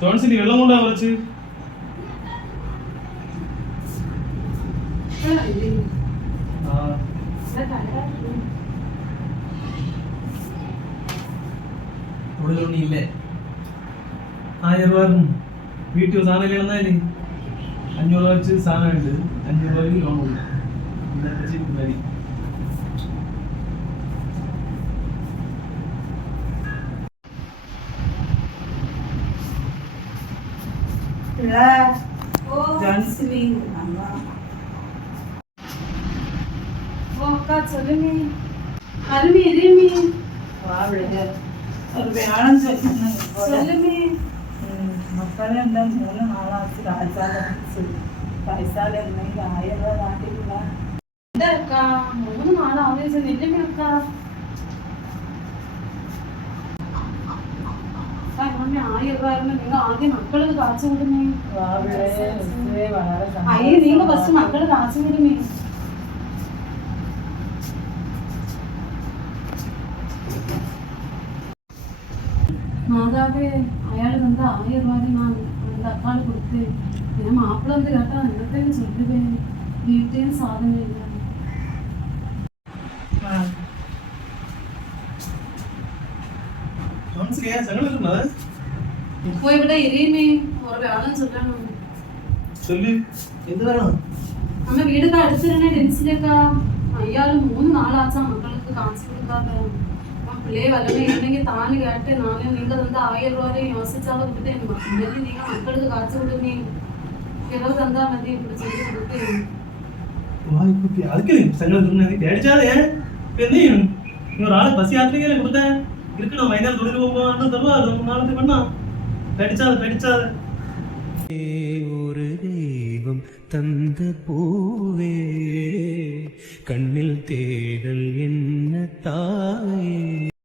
ജോൺസിന് വെള്ളം കൊണ്ടാ കുറച്ച് ഇല്ലേ 1000 രൂപ വീട്ടിൽ സാധനം കിടന്നാല് 500 രൂപ വെച്ച് സാധനം ഉണ്ട് 500 രൂപയ്ക്ക് ലോൺ ഉണ്ട് മതി சொல்லுங்க அருமை எதுவுமே ഒരു വേണം சொல்லுங்க മക്കളെ എന്താ 3 നാളാക്കി പൈസ എന്തെങ്കിലും 1000 രൂപ നാട്ടിലുള്ള அக்கா 3 நாள் ஆகுது நில்லுங்க அக்கா അമ്മ 1000 രൂപ നിങ്ങൾ ആദ്യം മക്കളത് കാച്ചു വിടുന്നേ അയ്യ നിങ്ങൾ ഫസ്റ്റ് മക്കള് കാച്ചു വിടുന്നേ മാതാവേ അയാൾ എന്താ 1000 രൂപ ഞാൻ എൻ്റെ അക്കാട് കൊടുത്ത് ഞാൻ മാപ്പിള എന്ത് കേട്ടാ എന്തൊക്കെയാണ് ചൊല്ലുവേ വീട്ടിൽ സാധനമില്ല ഇപ്പൊ ഇവിടെ എരിയുമേ ഒരു വേണം ചൊല്ലണം അമ്മ വീടൊക്കെ അടുത്തിരണേ ഡെൻസിലൊക്കെ അയ്യാലും 3 നാളാച്ചാ മക്കൾക്ക് കാണിച്ചു കൊടുക്കാതെ പിള്ളേ വല്ലതും ഉണ്ടെങ്കിൽ താന് കേട്ടെ നാളെ നിങ്ങൾ എന്താ 1000 രൂപ യോസിച്ചാതെ കൊടുത്തേ ഇല്ലെങ്കിൽ നിങ്ങൾ മക്കൾക്ക് കാച്ചു കൊടുക്കുന്നേ ചിലവ് തന്നാ മതി ഇവിടെ ചെയ്ത് കൊടുത്തേ ഒരാള് ബസ് യാത്രയ്ക്കല്ലേ കൊടുത്തേ ഇരിക്കണോ വൈകുന്നേരം തൊഴിൽ പോകുമ്പോ തരുവാ നാളത്തെ പെണ്ണാ പേടിച്ചാതെ ഒരു ദൈവം തந்த പൂവേ കണ്ണിൽ തേടൽ എന്ന താ